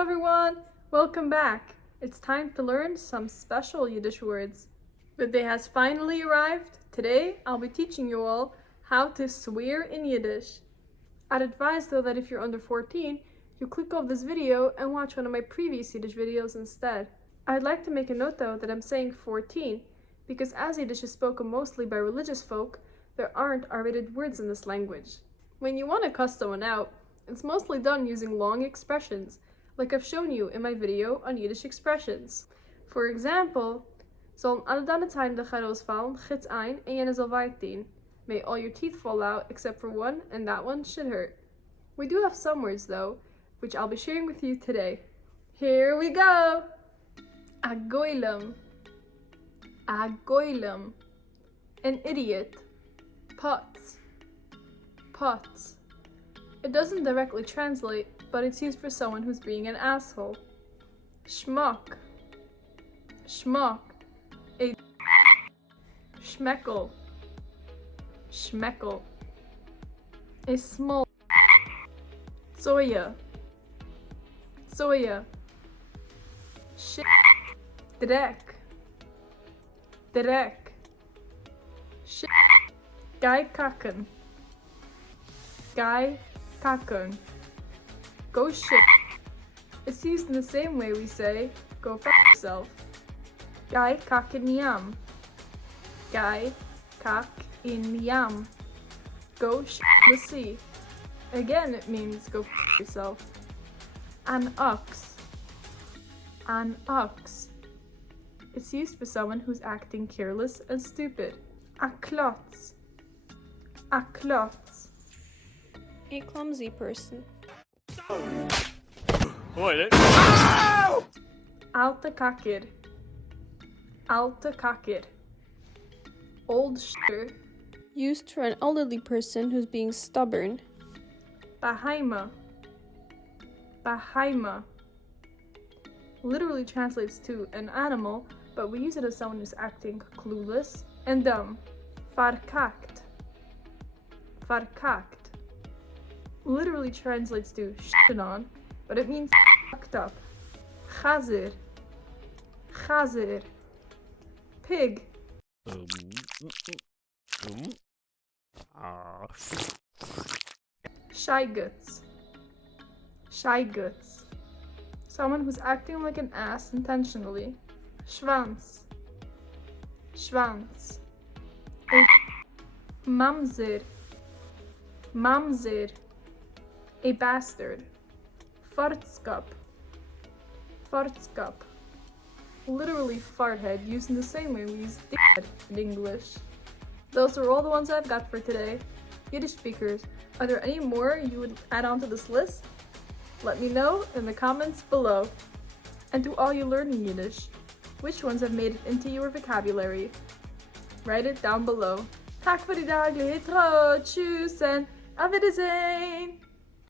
everyone! Welcome back! It's time to learn some special Yiddish words. The day has finally arrived. Today I'll be teaching you all how to swear in Yiddish. I'd advise though that if you're under 14, you click off this video and watch one of my previous Yiddish videos instead. I'd like to make a note though that I'm saying 14 because as Yiddish is spoken mostly by religious folk, there aren't R-rated words in this language. When you want to cuss someone out, it's mostly done using long expressions, like I've shown you in my video on Yiddish expressions. For example, sollen alle deine Zähne herausfallen, gits ein en jene soll weitgehen. May all your teeth fall out except for one, and that one should hurt. We do have some words though, which I'll be sharing with you today. Here we go! Agoylem. Agoylem. An idiot. Pots. Pots. It doesn't directly translate, but it's used for someone who's being an asshole. Schmuck. Schmuck. A Schmeckle. Schmeckle. A small. Zöia. Zöia. Shit. Drek. Drek. Shit. Guy Caaken. Guy Caaken. Go shit. It's used in the same way we say, go fuck yourself. Guy Caaken yam. Guy Caak in yam. Go shit in the sea. Again, it means go fuck yourself. An ox. An ox. It's used for someone who's acting careless and stupid. A clotz. A clotz. A clumsy person. Alta Caaker. Alta Caaker. Old shitter. Used for an elderly person who's being stubborn. Bahima. Bahima. Literally translates to an animal, but we use it as someone who's acting clueless and dumb. Paaarkaacked. Paaarkaacked. Literally translates to shit on, but it means fucked up. Chazir. Chazir. Pig. Shyguts. Shyguts. Someone who's acting like an ass intentionally. Schwanz. Schwanz. Mamzir. Mamzir. A bastard. Phaartzkaapp. Phaartzkapp. Literally fart head, used in the same way we use dickhead in English. Those are all the ones I've got for today. Yiddish speakers, are there any more you would add on to this list? Let me know in the comments below. And to all you learning Yiddish, which ones have made it into your vocabulary? Write it down below. Tak voor die dag, tschüss en auf Wiedersehen!